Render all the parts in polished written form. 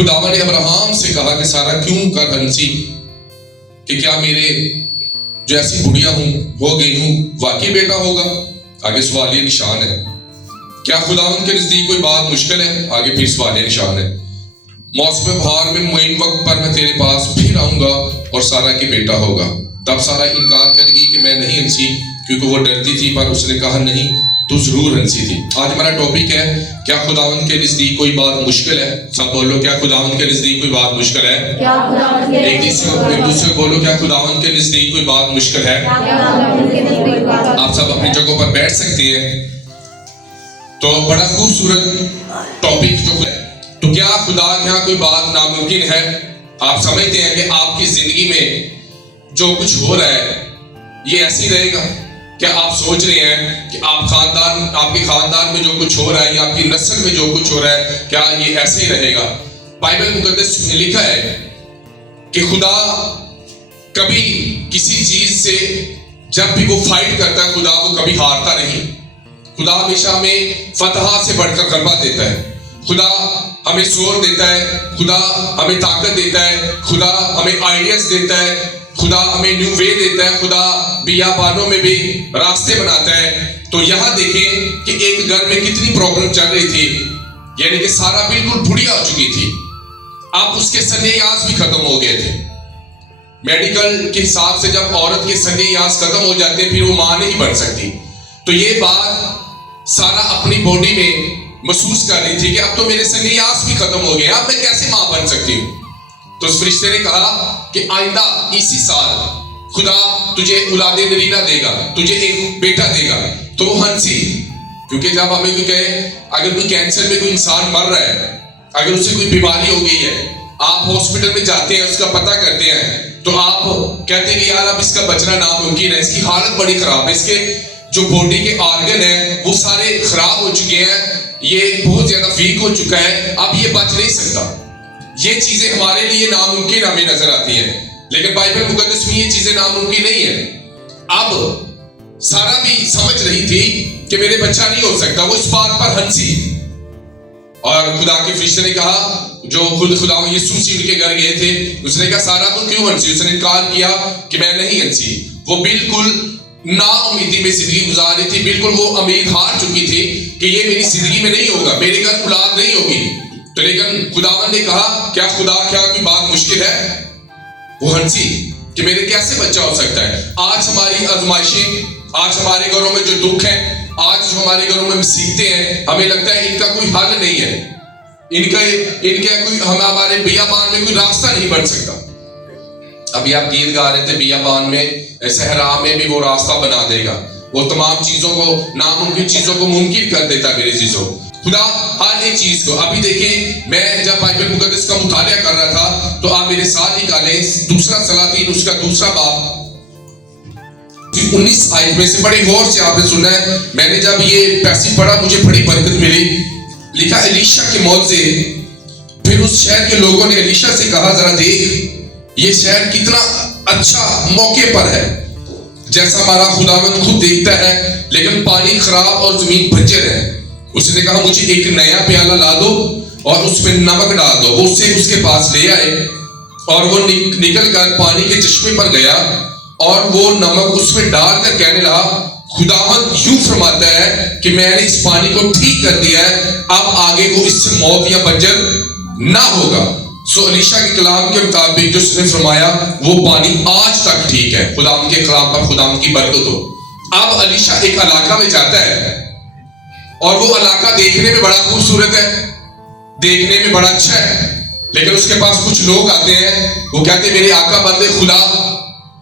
खुदावन ने अब्राहम से कहा कि सारा क्यों कर हंसी, कि क्या मेरे जो ऐसी बुढ़िया हूं हो गई हूं वाकई बेटा होगा? आगे सवालिया निशान है। क्या खुदावन के नजदीक कोई बात मुश्किल है? आगे फिर सवालिया निशान है। मौसम बहार में मुइन वक्त पर मैं तेरे पास फिर आऊंगा और सारा की बेटा होगा। तब सारा इनकार करेगी कि मैं नहीं हंसी, क्योंकि वो डरती थी, पर उसने कहा नहीं, तू जरूर हंसी थी। आज हमारा टॉपिक है, क्या खुदावन के नजदीक कोई बात मुश्किल है? सब बोलो, क्या खुदावन के नजदीक कोई बात मुश्किल है? एक दूसरे को बोलो, क्या खुदावन के नजदीक कोई बात मुश्किल है? आप सब अपनी जगहों पर बैठ सकते हैं। तो बड़ा खूबसूरत टॉपिक जो है, तो क्या खुदा के यहाँ कोई बात नामुमकिन है? आप समझते हैं कि आपकी जिंदगी में जो कुछ हो रहा है ये ऐसे ही रहेगा? क्या आप सोच रहे हैं कि आपके खानदान में जो कुछ हो रहा है या आपकी नस्ल में जो कुछ हो रहा है, क्या ये ऐसे ही रहेगा? बाइबल मुकद्दस में लिखा है कि खुदा कभी किसी चीज से जब भी वो फाइट करता है, खुदा वो कभी हारता नहीं। खुदा हमेशा हमें फतह से बढ़कर गलबा देता है। खुदा हमें शोर देता है, खुदा हमें ताकत देता है, खुदा हमें आइडियाज देता है, खुदा हमें न्यू वे देता है, खुदा बियाबानों में भी रास्ते बनाता है। तो यहाँ देखें कि एक घर में कितनी प्रॉब्लम चल रही थी, यानी कि सारा बिल्कुल बुढ़िया हो चुकी थी। अब उसके सन्यास भी खत्म हो गए थे। मेडिकल के हिसाब से जब औरत के सन्यास खत्म हो जाते हैं, फिर वो मां नहीं बन सकती। तो ये बात सारा अपनी बॉडी में महसूस कर रही थी कि अब तो मेरे सन्यास भी खत्म हो गए, अब मैं कैसे मां बन सकती हूँ? तो उस फरिश्ते ने कहा कि आइंदा इसी साल खुदा तुझे औलादे नरीना देगा, तुझे एक बेटा देगा। तो वो हंसी, क्योंकि जब हमें कोई कहे, अगर कोई कैंसर में कोई इंसान मर रहा है, अगर उसे कोई बीमारी हो गई है, आप हॉस्पिटल में जाते हैं, उसका पता करते हैं, तो आप कहते हैं कि यार अब इसका बचना नामुमकिन है, इसकी हालत बड़ी खराब है, इसके जो बॉडी के ऑर्गन है वो सारे खराब हो चुके हैं, ये बहुत ज्यादा वीक हो चुका है, अब ये बच नहीं सकता। ये चीजें हमारे लिए नामुमकिन हमें नजर आती हैं, लेकिन बाइबल मुकद्दस में ये चीजें नामुमकिन नहीं है। अब सारा भी समझ रही थी कि मेरे बच्चा नहीं हो सकता, वो इस बात पर हंसी। और खुदा के फरिश्ते ने कहा, जो खुद खुदा यीशु मसीह उनके घर गए थे, उसने कहा सारा तुम क्यों हंसी? उसने इनकार किया कि मैं नहीं हंसी। वो बिल्कुल नाउमीदी में जिंदगी गुजार रही थी, बिल्कुल वो उम्मीद हार चुकी थी कि ये मेरी जिंदगी में नहीं होगा, मेरे घर औलाद नहीं होगी। तो लेकिन खुदावन ने कहा, क्या खुदा क्या कोई बात मुश्किल है? वो हंसी कि मेरे कैसे बच्चा हो सकता है। आज हमारी आजमाइशें, आज हमारे घरों में जो दुख है, आज जो हमारे घरों में मुसीबतें हैं, हमें लगता है इनका कोई हल नहीं है, इनका कोई हमारे बियाबान में कोई रास्ता नहीं बन सकता। अभी आप गीत गा रहे थे, बियाबान में सहरा में भी वो रास्ता बना देगा, वो तमाम चीजों को, नामुमकिन चीजों को मुमकिन कर देता है। मेरे चीजों खुदा हर एक चीज को, अभी देखें, मैं जब बाइबल मुकद्दस का मुतालिया कर रहा था, तो आप मेरे साथ निकालें दूसरा सलातीन उसका दूसरा बाब 19 आयत में से बड़े गौर से आपने सुनना है। मैंने जब ये पैसेज पढ़ा, मुझे बड़ी बरकत मिली। लिखा एलीशा के मौत से फिर उस शहर के लोगों ने एलीशा से कहा, जरा देख ये शहर कितना अच्छा मौके पर है, जैसा हमारा खुदावंद खुद देखता है, लेकिन पानी खराब और जमीन बंजर है। उसने कहा मुझे एक नया प्याला ला दो और उसमें नमक डाल दो। वो उसे उसके पास ले आए और वो निकल कर पानी के चश्मे पर गया और वो नमक उसमें डालकर कहने लगा, खुदावंद यूं फरमाता है कि मैंने इस पानी को ठीक कर दिया है, अब आगे को इससे मौत या बंजर ना होगा। सो एलीशा के कलाम के मुताबिक जो उसने फरमाया वो पानी आज तक ठीक है। खुदाम के कलाम पर खुदाम की बरकत हो। अब एलीशा एक इलाका में जाता है और वो इलाका देखने में बड़ा खूबसूरत है, देखने में बड़ा अच्छा है, लेकिन उसके पास कुछ लोग आते हैं, वो कहते हैं मेरे आका बंदे खुदा,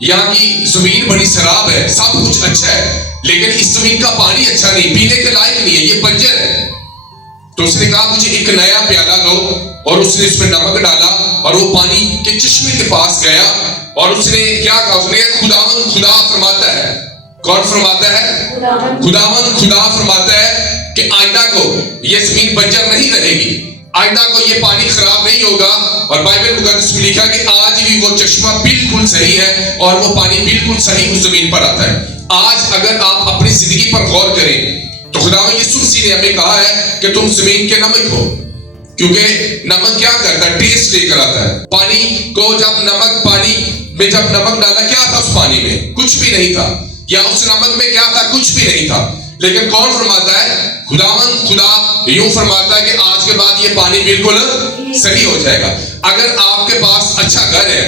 यहाँ की जमीन बड़ी शराब है, सब कुछ अच्छा है, लेकिन इस जमीन का पानी अच्छा नहीं, पीने के लायक नहीं है, ये बंजर है। तो उसने कहा मुझे एक नया प्याला दो, और उसने उसमें नमक डाला और वो पानी के चश्मे के पास गया और उसने क्या कहा? उसने खुदावंद खुदा फरमाता है। कौन फरमाता है? खुदावंद खुदा फरमाता है कि आइंदा को ये जमीन बंजर नहीं रहेगी, आइंदा को ये पानी खराब नहीं होगा। और बाइबल मुकद्दस में लिखा कि आज भी वो चश्मा बिल्कुल सही है और वो पानी बिल्कुल सही उस जमीन पर आता है। आज अगर आप अपनी जिंदगी पर गौर करें तो खुदा यीशु मसीह ने हमें कहा है कि तुम जमीन के नमक हो। क्योंकि नमक क्या करता है, टेस्ट लेकर आता है। पानी को जब नमक, पानी में जब नमक डाला, क्या था उस पानी में? कुछ भी नहीं था। या उस नमक में क्या था? कुछ भी नहीं था। लेकिन कौन फरमाता है? खुदा यूं फरमाता है कि आज के बाद ये पानी बिल्कुल सही हो जाएगा। अगर आपके पास अच्छा घर है,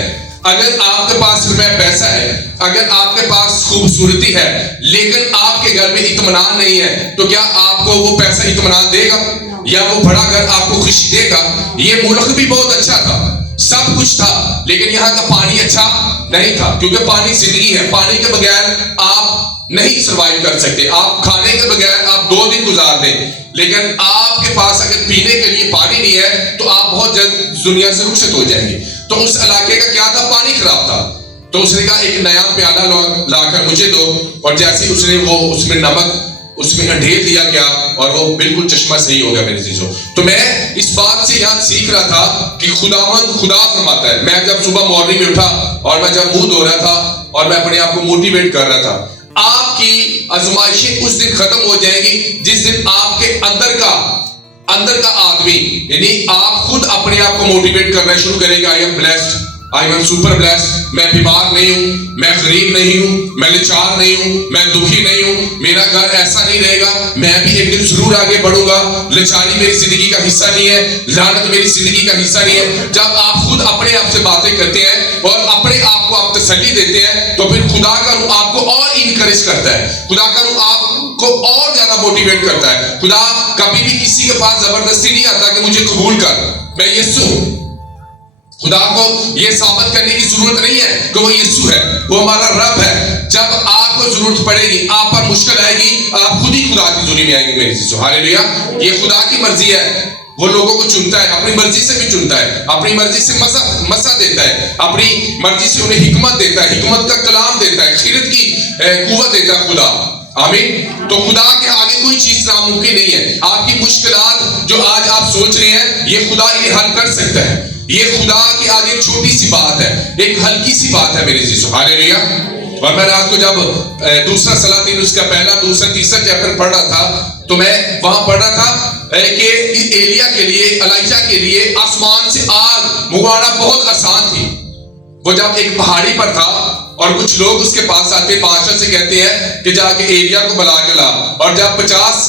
अगर आपके पास पैसा है, अगर आपके पास खूबसूरती है, लेकिन आपके घर में इत्मीनान नहीं है, तो क्या आपको वो पैसा इत्मीनान देगा? या वो बड़ा घर आपको खुशी देगा? ये मुल्क भी बहुत अच्छा था, सब कुछ था, लेकिन यहाँ का पानी अच्छा नहीं था। क्योंकि पानी जिंदगी है। पानी के बगैर आप नहीं सरवाइव कर सकते। आप खाने के बगैर आप 2 दिन गुजार दें, लेकिन आपके पास अगर पीने के लिए पानी नहीं है तो आप बहुत जल्द दुनिया से रुखसत हो जाएंगे। तो उस इलाके का क्या था? पानी खराब था। तो उसने कहा एक नया प्याला लाकर मुझे दो, और जैसे उसने वो उसमें नमक उसमें अंधेर दिया गया और वो बिल्कुल चश्मा सही हो गया मेरे चीजों। तो मैं इस बात से यहाँ सीख रहा था कि खुदा फरमाता है। मैं जब सुबह मॉर्निंग में उठा और मैं जब मुंह धो रहा था और मैं अपने आप को मोटिवेट कर रहा था, आपकी आजमाइशें उस दिन खत्म हो जाएगी जिस दिन आपके अंदर का आदमी, यानी आप खुद अपने आप को मोटिवेट करना शुरू करेगा। I am blessed, I am super blessed. मैं बीमार नहीं हूं, मैं गरीब नहीं हूं, मैं लाचार नहीं हूं, मैं दुखी नहीं हूं, मेरा घर ऐसा नहीं रहेगा, मैं भी एक दिन जरूर आगे बढ़ूंगा। लाचारी मेरी जिंदगी का हिस्सा नहीं है, लानत मेरी जिंदगी का हिस्सा नहीं है। जब आप खुद अपने आप से बातें करते हैं और अपने आप को आप तसल्ली देते हैं, तो फिर खुदा का रूह आपको और इनकरेज करता है, खुदा का रूह आपको और ज्यादा मोटिवेट करता है। खुदा कभी भी किसी के पास जबरदस्ती नहीं आता कि मुझे कबूल कर, मैं यीशु हूं। खुदा को यह साबित करने की जरूरत नहीं है कि वो यीशु है, वो हमारा रब है। जब आपको जरूरत पड़ेगी, आप पर मुश्किल आएगी, आप खुद ही खुदा की दुनिया में आएंगे मेरे चीजों। हालेलुया। ये खुदा की मर्जी है। वो लोगों को चुनता है, अपनी मर्जी से भी चुनता है, अपनी मर्जी से मसा देता है, अपनी मर्जी से उन्हें हिकमत देता है, हिकमत का कलाम देता है, खिरत की कुव्वत देता है खुदा। आमीन। तो खुदा के आगे कोई चीज नामुमकिन नहीं है। आपकी मुश्किलात जो आज आप सोच रहे हैं, ये खुदा ये हल कर सकता है। ये खुदा के आगे एक छोटी सी बात है, एक हल्की सी बात है मेरे चीजों। हालेलुया। और मैं रात को जब दूसरा सलातीन उसका पहला, दूसरा, तीसरा चैप्टर पढ़ रहा था, तो मैं वहां पढ़ रहा था कि एलिया के लिए, एलीशा के लिए आसमान से आग मंगवाना बहुत आसान थी। वो जब एक पहाड़ी पर था और कुछ लोग उसके पास आते, बादशाह से कहते हैं कि जाके एलिया को बुला के ला। और जब 50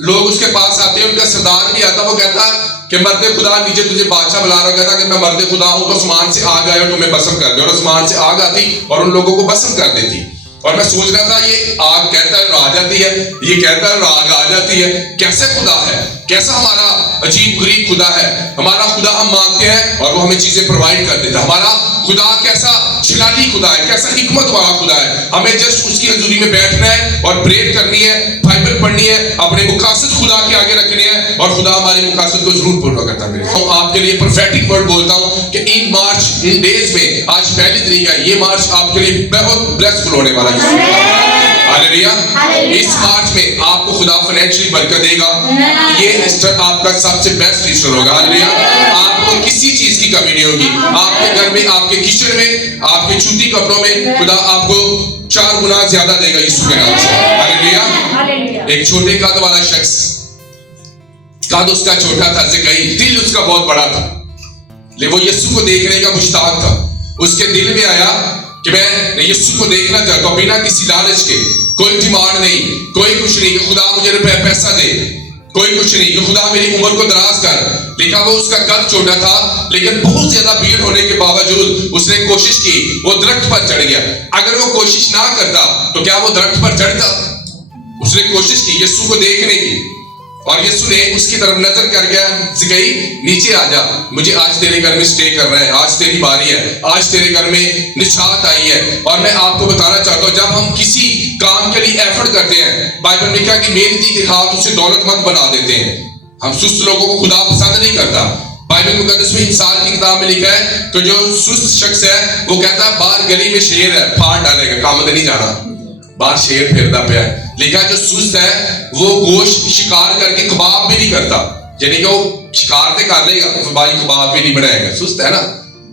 लोग उसके पास आते हैं, उनका सरदार भी आता, वो कहता कि मर्दे खुदा नीचे तुझे बादशाह बुला रहा, कहता कि मैं मर्दे खुदा हूं, तो आसमान से आग आए और तुम्हें भस्म कर दे। और आसमान से आग आती और उन लोगों को भस्म कर देती। और मैं सोच रहा था, ये आग कहता है और आ जाती है, ये कहता है और आग आ जाती है, कैसे खुदा है, कैसा हमारा अजीब गरीब खुदा है। हमारा खुदा हम मांगते हैं और वो हमें चीजें प्रोवाइड कर देता है। हमारा खुदा कैसा छिलाटी खुदा है, कैसा हिकमत वाला खुदा है। हमें जस्ट उसकी हजूरी में बैठना है और प्रेयर करनी है, बाइबल पढ़नी है, अपने मुकासद खुदा के आगे रखने हैं और खुदा हमारे मुकासद को जरूर पूरा करता है। तो आपके लिए प्रोफेटिक वर्ड बोलता हूं कि इन मार्च, इन डेज में, आज पहली तारीख है, ये मार्च आपके लिए बहुत ब्लेसफुल होने वाला है। हालेलुया। इस मार्च में आपको खुदा फाइनेंशियली बरकत देगा। ये ईस्टर आपका सबसे बेस्ट ईस्टर होगा। हालेलुया। आपको किसी चीज की कमी नहीं होगी। आपके घर में, आपके किचन में, आपके सूती कपड़ों में खुदा आपको 4 गुना ज्यादा देगा यीशु के नाम से। हालेलुया। एक छोटे कद वाला शख्स, कद उसका छोटा था, ज़कई, दिल उसका बहुत बड़ा था, लेकिन वो यीशु को देखने का मुश्ताक था। उसके दिल में आया कि मैं यीशु को देखना चाहता हूं, बिना किसी लालच के, कोई डिमांड नहीं, कोई कुछ नहीं कि खुदा मुझे पैसा दे, कोई कुछ नहीं कि खुदा मेरी उम्र को दराज कर। लिखा वो उसका कद छोटा था, लेकिन बहुत ज्यादा भीड़ होने के बावजूद उसने कोशिश की, वो दरख्त पर चढ़ गया। अगर वो कोशिश ना करता तो क्या वो दरख्त पर चढ़ता? उसने कोशिश की यीशु को देखने की, और यीशु ने उसकी तरफ नजर कर गया, ज़कई नीचे आ जा, मुझे आज तेरे घर में स्टे करना है, आज तेरी बारी है, आज तेरे घर में निशात आई है। और मैं आपको बताना चाहता हूं, जब हम किसी काम के लिए एफर्ट करते हैं, बाइबल में क्या कि मेहनती के हाथ उसे दौलतमंद बना देते हैं। हम सुस्त लोगों को खुदा पसंद नहीं करता। बाइबल मुकद्दस में इंसान की किताब में लिखा है कि जो सुस्त शख्स है वो कहता है बाहर गली में शेर है, फाड़ डालेगा, काम नहीं जाना, बाहर शेर फिरता पे है। लिखा जो सुस्त है वो गोश्त शिकार करके कबाब भी नहीं करता, यानी कि वो शिकार तो कर लेगा, तो भाई कबाब भी नहीं बनाएगा, सुस्त है ना।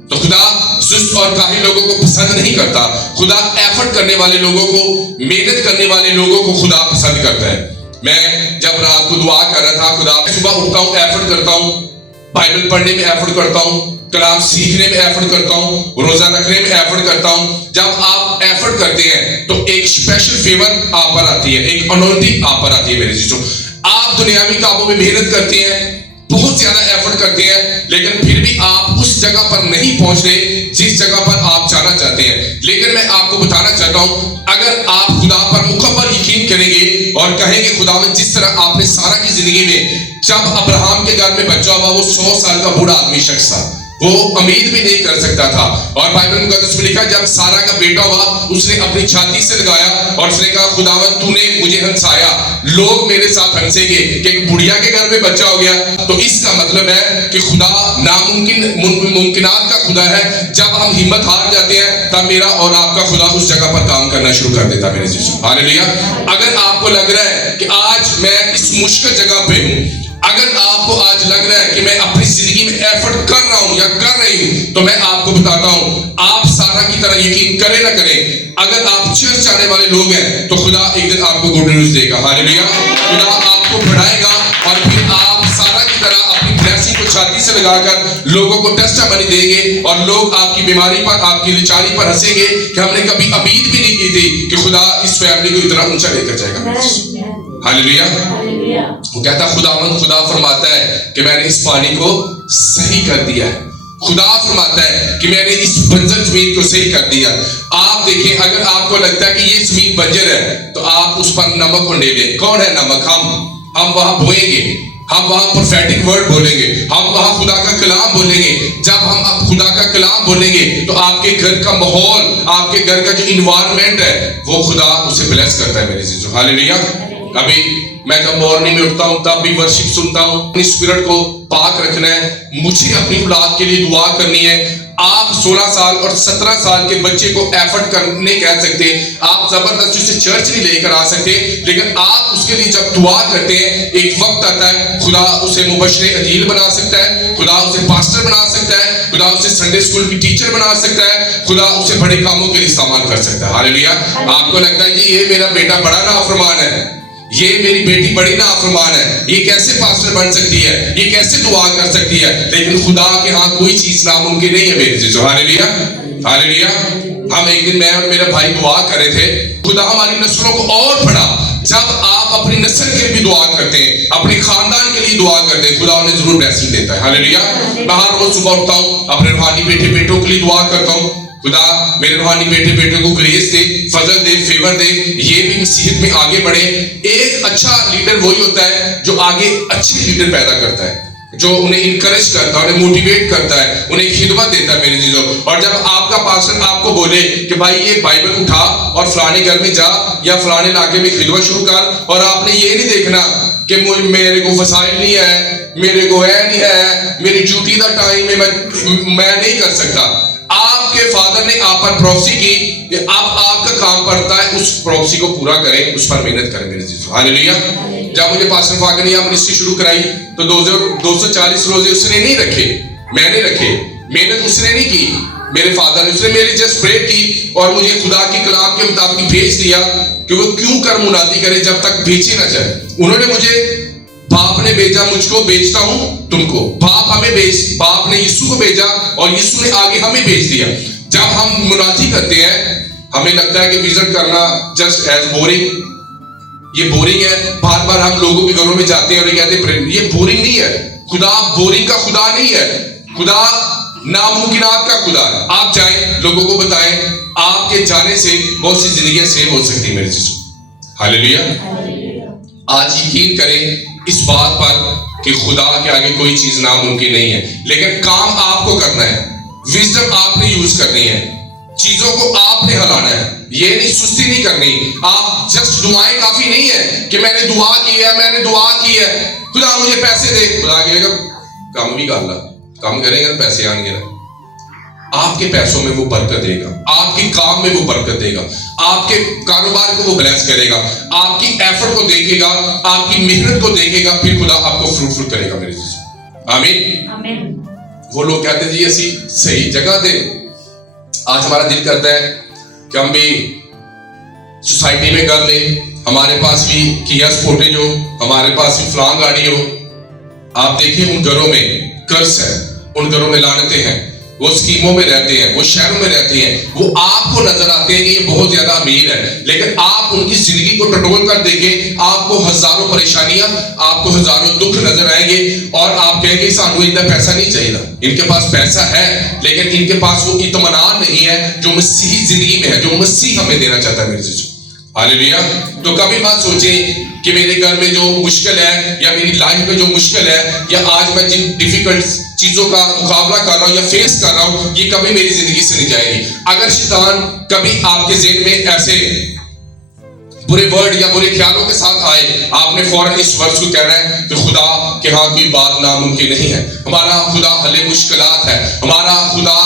तो खुदा सुस्त और काहिल लोगों को पसंद नहीं करता। खुदा एफर्ट करने वाले लोगों को, मेहनत करने वाले लोगों को खुदा पसंद करता है। मैं जब रात को दुआ कर रहा था, खुदा सुबह उठता हूँ, एफर्ट करता हूँ, बाइबल पढ़ने में एफर्ट करता हूँ, कलाम सीखने में एफर्ट करता हूँ, रोजा रखने में एफर्ट करता हूँ। जब आप एफर्ट करते हैं तो एक स्पेशल फेवर आप पर आती है, एक अनॉइंटिंग आप पर आती है मेरे चीजों। आप दुनियावी कामों में मेहनत करते हैं, बहुत ज्यादा एफर्ट करते हैं, लेकिन फिर भी आप उस जगह पर नहीं पहुंच रहे जिस जगह पर आप जाना चाहते हैं। लेकिन मैं आपको बताना चाहता हूं, अगर आप खुदा पर मुकम्मल यकीन करेंगे और कहेंगे खुदा में जिस तरह आपने सारा की जिंदगी में, जब अब्राहम के घर में बच्चा हुआ, वो 100 साल का बूढ़ा आदमी शख्स था, वो उम्मीद भी नहीं कर सकता था। और बाइबल मुकद्दस में लिखा, जब सारा का बेटा हुआ उसने अपनी छाती से लगाया और उसने कहा खुदावंद तूने मुझे हंसाया, लोग मेरे साथ हंसेंगे कि एक बुढ़िया के घर में बच्चा हो गया। तो इसका मतलब है कि खुदा मुमकिनात का खुदा है। जब हम हिम्मत हार जाते हैं तब मेरा और आपका खुदा उस जगह पर काम करना शुरू कर देता है मेरे जीजू। हालेलुया। अगर आपको लग रहा है कि आज मैं इस मुश्किल जगह पे हूँ, अगर आपको आज लग रहा है कि मैं अपनी जिंदगी में एफर्ट कर रहा हूं या कर रही हूं, तो मैं आपको बताता हूं, आप सारा की तरह यकीन करें ना करें, अगर आप चर्च आने वाले लोग हैं तो खुदा एक दिन आपको गुड न्यूज देगा। हालेलुया। खुदा आपको बढ़ाएगा और फिर आप सारा की तरह अपनी ब्लेसिंग को छाती से लगाकर लोगों को टेस्टिमनी देंगे और लोग आपकी बीमारी पर, आपकी लाचारी पर हंसेंगे कि हमने कभी उम्मीद भी नहीं की थी कि खुदा इस फैमिली को इतना ऊंचा लेकर जाएगा। हालेलुया। वो कहता खुदा फरमाता है कि मैंने इस पानी को सही कर दिया है। खुदा फरमाता है कि मैंने इस बंजर जमीन को सही कर दिया। आप देखें, अगर आपको लगता है कि ये जमीन बंजर है तो आप उस पर नमक को लें। कौन है नमक? हम वहां बोएंगे, हम वहां प्रोफेटिक वर्ड बोलेंगे, हम वहां खुदा का कलाम बोलेंगे। जब हम अब खुदा का कलाम बोलेंगे तो आपके घर का माहौल, आपके घर का जो इन्वायरमेंट है वो खुदा उसे ब्लेस करता है मेरे जीजो। हालेलुया। अभी मैं जब मॉर्निंग में उठता हूँ तब भी वर्शिप सुनता हूँ। अपनी स्पिरिट को पाक रखना है, मुझे अपनी औलाद के लिए दुआ करनी है। आप 16 साल और 17 साल के बच्चे को एफर्ट करने कह सकते हैं, आप जबरदस्ती से चर्च नहीं लेकर आ सकते, लेकिन आप उसके लिए जब दुआ करते हैं, एक वक्त आता है खुदा उसे मुबश्शिर अदील बना सकता है, खुदा उसे पास्टर बना सकता है, खुदा उसे संडे स्कूल की टीचर बना सकता है, खुदा उसे बड़े कामों के लिए इस्तेमाल कर सकता है। हालेलुया। आपको लगता है कि ये मेरा बेटा बड़ा नाफरमान है, ये मेरी बेटी बड़ी नाफरमान है, ये कैसे पास्टर बन सकती है, ये कैसे दुआ कर सकती है, लेकिन खुदा के यहाँ कोई चीज नामुमकिन नहीं है मेरे जीजो। हालेलुया। हालेलुया। हम एक दिन, मैं और मेरा भाई दुआ कर रहे थे, खुदा हमारी नस्लों को और बढ़ा। जब आप अपनी नस्ल के लिए भी दुआ करते हैं, अपने खानदान के लिए दुआ करते हैं, खुदा उन्हें जरूर ब्लेसिंग देता है। हालेलुया। मैं हर रोज सुबह उठता हूँ, अपने रूहानी बेटों के लिए दुआ करता हूँ, खुदा मेरे रूहानी बेटों को ग्रेस दे, फजल दे, फेवर दे, ये भी मसीहत में आगे बढ़े। एक अच्छा लीडर वही होता है जो आगे अच्छे लीडर पैदा करता है, जो उन्हें इनकरेज करता है, उन्हें मोटिवेट करता है, उन्हें खिदमत देता है मेरे चीजों। और जब आपका पास्टर आपको बोले कि भाई ये बाइबल उठा और फलाने घर में जा या फलाने इलाके में खिदमत शुरू कर, और आपने ये नहीं देखना कि मेरे को वसाइल नहीं है, मेरे को है नहीं है, मेरी ड्यूटी का टाइम है, मैं नहीं कर सकता। आपके फादर ने आप पर प्रोफेसी की कि आप आपका काम पड़ता है उस प्रोफेसी को पूरा करें, उस पर मेहनत करें मेरे जीजो। हालेलुया। जब मुझे पास्टर फादर ने मिनिस्ट्री शुरू कराई तो 240 रोजे उसने नहीं रखे, मैंने रखे। मेहनत उसने नहीं की, मेरे फादर ने, उसने मेरी जस्ट प्रे की और मुझे खुदा की कलाम के मुताबिक भेज दिया कि वो क्यों कर मुनादी करे जब तक भेजे ना जाए। उन्होंने मुझे, बाप ने भेजा मुझको, भेजता हूं तुमको। बाप ने यीशु को भेजा और यीशु ने आगे हमें भेज दिया। जब हम मुनादी करते हैं हमें लगता है कि विजिट करना जस्ट एज बोरिंग, ये बोरिंग है। बार बार हम लोगों के घरों में जाते हैं और ये कहते हैं, ये बोरिंग नहीं है। खुदा बोरिंग का खुदा नहीं है, खुदा नामुमकिनात का खुदा है। आप जाएं, लोगों को बताएं, आपके जाने से बहुत सी जिंदगियां सेव हो सकती है मेरे जीजू। हालेलुया। आज यकीन करें इस बात पर कि खुदा के आगे कोई चीज नामुमकिन नहीं है, लेकिन काम आपको करना है, विजडम आपने यूज करनी है, चीजों को आपने हिलाना है, ये नहीं सुस्ती नहीं करनी। आप जस्ट दुआएं काफी नहीं है कि मैंने दुआ की है, खुदा मुझे पैसे दे, खुदा कहेगा काम भी कर ला, काम करेगा पैसे आएंगे ना। आपके पैसों में वो बरकत देगा, आपके काम में वो बरकत देगा, आपके कारोबार को वो ब्लेस करेगा, आपकी एफर्ट को देखेगा, आपकी मेहनत को देखेगा, फिर खुदा आपको फ्रूटफुल करेगा मेरे जीजू। आमीन। आमीन। वो लोग कहते जी ऐसी सही जगह थे। आज हमारा दिल करता है कि हम भी सोसाइटी में कर ले, हमारे पास भी किया स्पोर्टेज हो, हमारे पास भी फ्लांग गाड़ी हो। आप देखिए उन घरों में कर्ज है, उन घरों में लानतें हैं, वो स्कीमों में रहते हैं, वो शहरों में रहते हैं, वो आपको नजर आते हैं कि ये बहुत ज्यादा अमीर है, लेकिन आप उनकी जिंदगी को टटोल कर देखें, आपको हजारों परेशानियां, आपको हजारों दुख नजर आएंगे और आप कहेंगे सानू इतना पैसा नहीं चाहिए। इनके पास पैसा है लेकिन इनके पास वो इत्मीनान नहीं है जो मसीही जिंदगी में है, जो मसीह हमें देना चाहता है मेरे जीजू। हालेलुया। तो कभी मत सोचें कि मेरे घर में जो मुश्किल है या मेरी लाइफ में जो मुश्किल है या आज मैं जिन डिफिकल्ट चीजों का मुकाबला कर रहा हूं या फेस कर रहा हूं, ये कभी मेरी जिंदगी से नहीं जाएगी। अगर शैतान कभी आपके ज़हन में ऐसे बुरे वर्ड या बुरे ख्यालों के साथ आए, आपने फौरन इस वर्ष को कहना है कि खुदा के हाँ कोई बात नामुमकिन नहीं है, हमारा खुदा हले मुश्किलात है, हमारा खुदा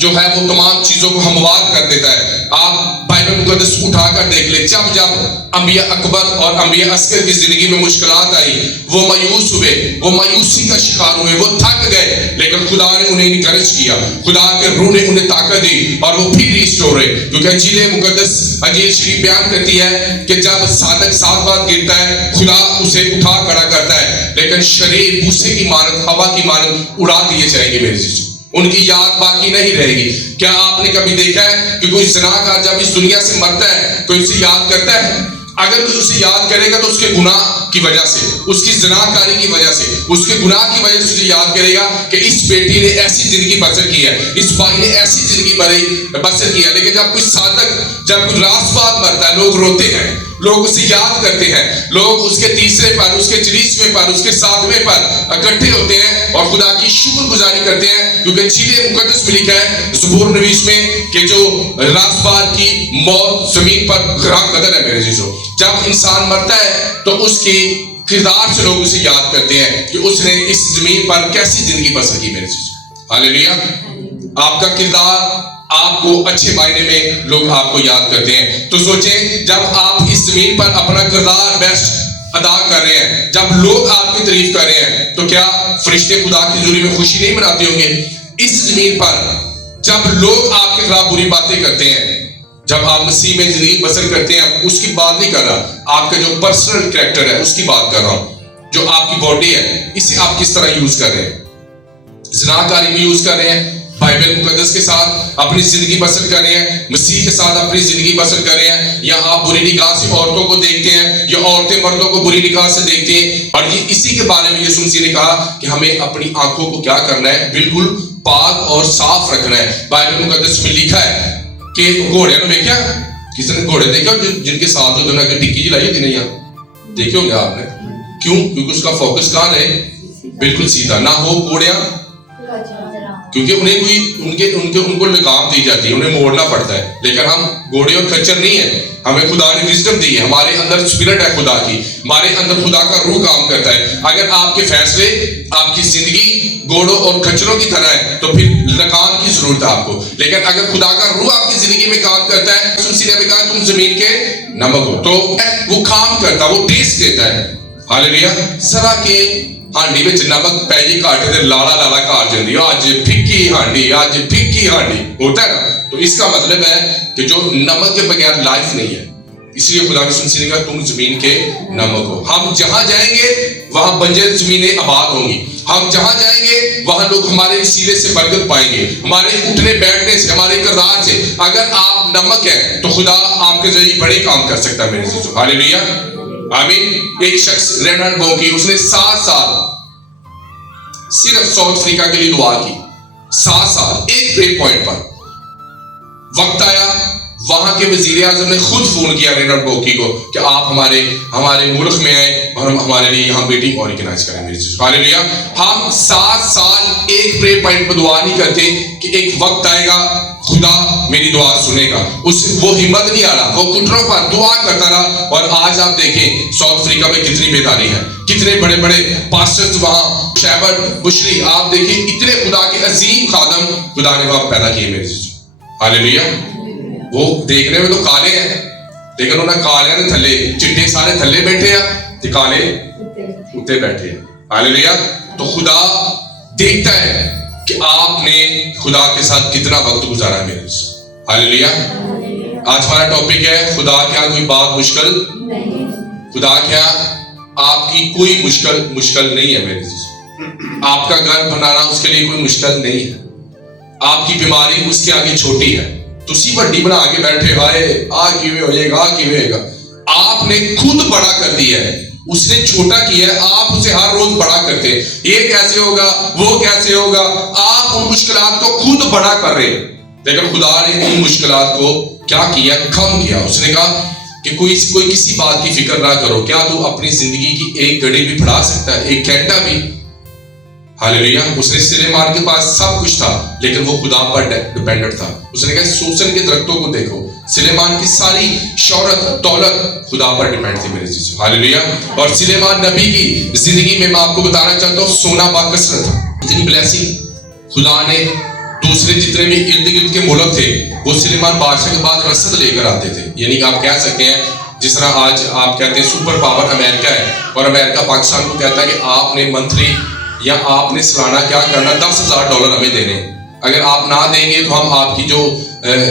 जो है वो तमाम चीजों को हमवार कर देता है। आप बाइबल मुकद्दस उठाकर देख ले, जब जब अंबिया अकबर और अंबिया अस्कर की जिंदगी में मुश्किलात आई, वो मायूस हुए, वो मायूसी का शिकार हुए, वो थक गए, लेकिन खुदा ने उन्हें इनकरेज किया, खुदा के रूह ने उन्हें ताकत दी और वो फिर रिस्टोर हुए। क्योंकि अंजील मुकद्दस अंजील शरीफ बयान करती है कि जब साधक 7 बार गिरता है खुदा उसे उठा खड़ा करता है, लेकिन शरीर भूसे की मानत, हवा की मानत उड़ा दिए जाएंगे मेरे जीजू, उनकी याद बाकी नहीं रहेगी। क्या आपने कभी देखा है कि कोई ज़िनाकार जब इस दुनिया से मरता है कोई उसे याद करता है? अगर कोई उसे याद करेगा तो उसके गुनाह की वजह से, उसकी ज़िनाकारी की वजह से, उसके गुनाह की वजह से उसे याद करेगा कि इस बेटी ने ऐसी जिंदगी बसर की है, इस भाई ने ऐसी जिंदगी बसर की है। लेकिन जब कोई साधक, जब कोई रास्तबाज मरता है, लोग रोते हैं, लोग उसे याद करते हैं, लोग उसके तीसरे पर, उसके 40वें पर, उसके 7वें पर इकट्ठे होते हैं और खुदा की शुक्रगुजारी करते हैं। क्योंकि अंजील मुकद्दस में लिखा है ज़बूर नवीस में कि जो रास्तबाज की मौत जमीन पर ग्राम कदर है मेरे जीजो। जब इंसान मरता है तो उसकी किरदार से लोग उसे याद करते हैं कि उसने इस जमीन पर कैसी जिंदगी बसर की मेरे जीजो। हालेलुया। आपका किरदार, आपको अच्छे मायने में लोग आपको याद करते हैं। तो सोचें, जब आप इस जमीन पर अपना किरदार बेस्ट अदा कर रहे हैं, जब लोग आपकी तारीफ कर रहे हैं, तो क्या फरिश्ते खुदा की हुजूरी में खुशी नहीं मनाते होंगे? इस जमीन पर जब लोग आपके खिलाफ बुरी बातें करते हैं, जब आप मसीह में जिंदगी बसर करते हैं, उसकी बात नहीं कर रहा, आपका जो पर्सनल कैरेक्टर है उसकी बात कर रहा हूं। जो आपकी बॉडी है, इसे आप किस तरह यूज कर रहे हैं? ज़िनाकारी में यूज कर रहे हैं, बाइबल मुकद्दस के साथ अपनी जिंदगी बसर कर रहे हैं, मसीह के साथ अपनी जिंदगी बसर कर रहे हैं, या आप बुरी निगाह से औरतों को देखते हैं या औरतें मर्दों को बुरी निगाह से देखती हैं? और ये इसी के बारे में यीशु मसीह ने कहा कि हमें अपनी आंखों को क्या करना है? बिल्कुल पाक और साफ रखना है। बाइबल मुकद्दस में लिखा है कि घोड़े ने देखा, किसी ने घोड़े देखा जिनके साथ जो की टिक्की जलाई होती नहीं, यहाँ देखे होंगे आपने। क्यों? क्योंकि उसका फोकस कहाँ है? बिल्कुल सीधा ना हो घोड़िया, क्योंकि उन्हें कोई उनको लगाम दी जाती है, उन्हें मोड़ना पड़ता है। लेकिन हम घोड़े और खच्चर नहीं है, हमें खुदा ने विजडम दी है, हमारे अंदर स्पिरिट है खुदा की, हमारे अंदर खुदा का रूह काम करता है। अगर आपके फैसले, आपकी जिंदगी घोड़ों और खच्चरों की तरह है तो फिर लगाम की जरूरत है आपको। लेकिन अगर खुदा का रूह आपकी जिंदगी में काम करता है, सुनसी ने कहा तुम जमीन के नमक हो, तो वो काम करता, वो टेस्ट देता है। हालेलुया। सरा के हांडी में नमक पै जी घाटे ते लाला लाला घाट जाती है, आज फिक्की हांडी, आज फिक्की हांडी होता है ना। तो इसका मतलब है कि जो नमक के बगैर लाइफ नहीं है। इसलिए खुदा की सुनसी ने कहा तुम जमीन के नमक हो। हम जहां जाएंगे वहां बंजर जमीनें आबाद होंगी, हम जहां जाएंगे वहां लोग हमारे वसीले से बरकत पाएंगे, हमारे उठने बैठने से, हमारे किरदार से। अगर आप नमक हैं तो खुदा आपके जरिए बड़े काम कर सकता है मेरे दोस्तों। हालेलुया, आमीन। एक शख्स रेनाल्ड बोंकी, उसने 7 साल सिर्फ साउथ अफ्रीका के लिए दुआ की, 7 साल एक प्रे पॉइंट पर। वक्त आया, वहां के वजीर आजम ने खुद फोन किया रेनाल्ड बोंकी को कि आप हमारे मुल्क में आए और हम हमारे लिए यहाँ मीटिंग ऑर्गेनाइज करें मेरे चीज। हालेलुया। हम 7 साल एक प्रे पॉइंट पर दुआ नहीं करते कि एक वक्त आएगा खुदा मेरी दुआ सुनेगा, वो हिम्मत नहीं आ रहा, वो घुटनों पर दुआ करता रहा। और आज आप देखें साउथ अफ्रीका में कितनी बेदारी है, कितने बड़े बड़े पास्टर्स वहां, शैबर्ड बुशरी, आप देखिए इतने खुदा के अजीम खादम खुदा ने वहां पैदा किए मेरे चीज। हालेलुया। वो देखने में तो काले हैं, लेकिन उन्हें काले ने थल्ले, चिट्टे सारे थल्ले बैठे हैं ते काले उत्ते बैठे हैं। हालेलुया। तो खुदा देखता है कि आपने खुदा के साथ कितना वक्त गुजारा है मेरे से। हालेलुया। आज हमारा टॉपिक है खुदा क्या कोई बात मुश्किल नहीं, खुदा क्या आपकी कोई मुश्किल नहीं है मेरे से। आपका घर बनाना उसके लिए कोई मुश्किल नहीं है, आपकी बीमारी उसके आगे छोटी है। तुसी बड़ी बना के बैठे हाय आ किवें होएगा, आपने खुद बड़ा कर दिया है, उसने छोटा किया है, आप उसे हर रोज बड़ा करते हैं। ये कैसे होगा, वो कैसे होगा, आप उन मुश्किलात को खुद बड़ा कर रहे हैं। लेकिन खुदा ने उन मुश्किलात को क्या किया, कम किया। उसने कहा कि कोई किसी बात की फिक्र ना करो। क्या तू अपनी जिंदगी की एक घड़ी भी बढ़ा सकता है, एक घंटा भी? हालेलुया। उसने सुलेमान के पास सब कुछ था लेकिन वो खुदा पर डिपेंडेंट था। उसने कहा सूसन के दरख्तों को देखो, सुलेमान की सारी शौहरत दौलत खुदा पर डिपेंड थी मेरे चीजों। हालेलुया। और सुलेमान नबी की जिंदगी में मैं आपको बताना चाहता हूँ सोना बाकसरत था। इतनी ब्लेसिंग खुदा ने दूसरे जितने भी इर्द गिर्द के मुल्क थे वो सुलेमान बादशाह के बाद रसद लेकर आते थे। यानी कि आप कह सकते हैं जिस तरह आज आप कहते हैं सुपर पावर अमेरिका है और अमेरिका पाकिस्तान को कहता है कि आपने मंथली या आपने सालाना क्या करना, $10,000 हमें देने। अगर आप ना देंगे तो हम आपकी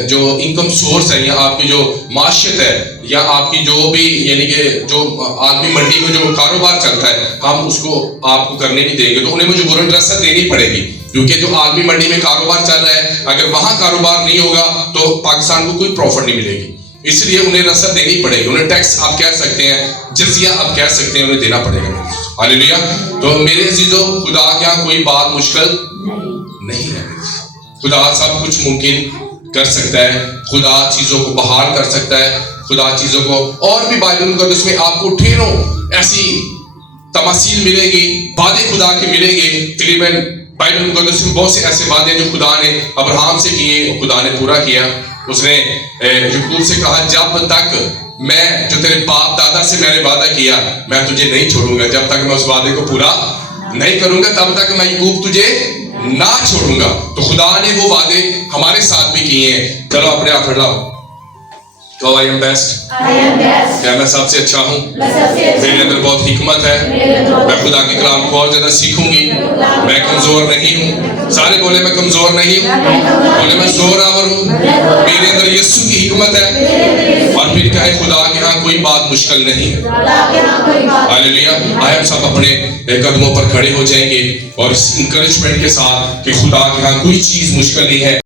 जो इनकम सोर्स है या आपकी जो माशियत है या आपकी जो भी यानी कि जो आदमी मंडी में जो कारोबार चलता है हम उसको आपको करने नहीं देंगे। तो उन्हें मुझे गवर्नमेंट रसद देनी पड़ेगी, क्योंकि जो आदमी मंडी में कारोबार चल रहा है अगर वहां कारोबार नहीं होगा तो पाकिस्तान को कोई प्रॉफिट नहीं मिलेगी, इसलिए उन्हें रसद देनी पड़ेगी। उन्हें टैक्स आप कह सकते हैं, जजिया आप कह सकते हैं, उन्हें देना पड़ेगा। हालेलुया। तो मेरे अजीजों खुदा क्या कोई बात मुश्किल नहीं है। खुदा सब कुछ मुमकिन कर सकता है, खुदा चीजों को बहाल कर सकता है, खुदा चीजों को और भी बाइबल मुकद्दस में आपको ढेरों ऐसी तमासील मिलेगी, वादे खुदा के मिलेंगे। तकरीबन बाइबल मुकद्दस में बहुत से ऐसे वादे जो खुदा ने अब्राहम से किए खुदा ने पूरा किया। उसने याकूब से कहा जब तक मैं जो तेरे बाप दादा से मैंने वादा किया मैं तुझे नहीं छोड़ूंगा, जब तक मैं उस वादे को पूरा नहीं करूंगा तब तक मैं याकूब तुझे ना छोड़ूंगा। तो खुदा ने वो वादे हमारे साथ भी किए हैं। चलो अपने आप लाओ, तो आई एम बेस्ट, क्या मैं सबसे अच्छा हूँ, मेरे अंदर बहुत हिकमत है, मैं खुदा के कलाम को और ज्यादा सीखूंगी, मैं कमजोर नहीं हूँ। सारे बोले मैं कमजोर नहीं हूँ, बोले मैं जोरावर हूँ, मेरे अंदर यीशु की हिकमत है। और फिर कहे खुदा के यहाँ कोई बात मुश्किल नहीं है। हालेलुया। आए हम सब अपने कदमों पर खड़े हो जाएंगे और इस इंकरेजमेंट के साथ कि खुदा के यहाँ कोई चीज मुश्किल नहीं है।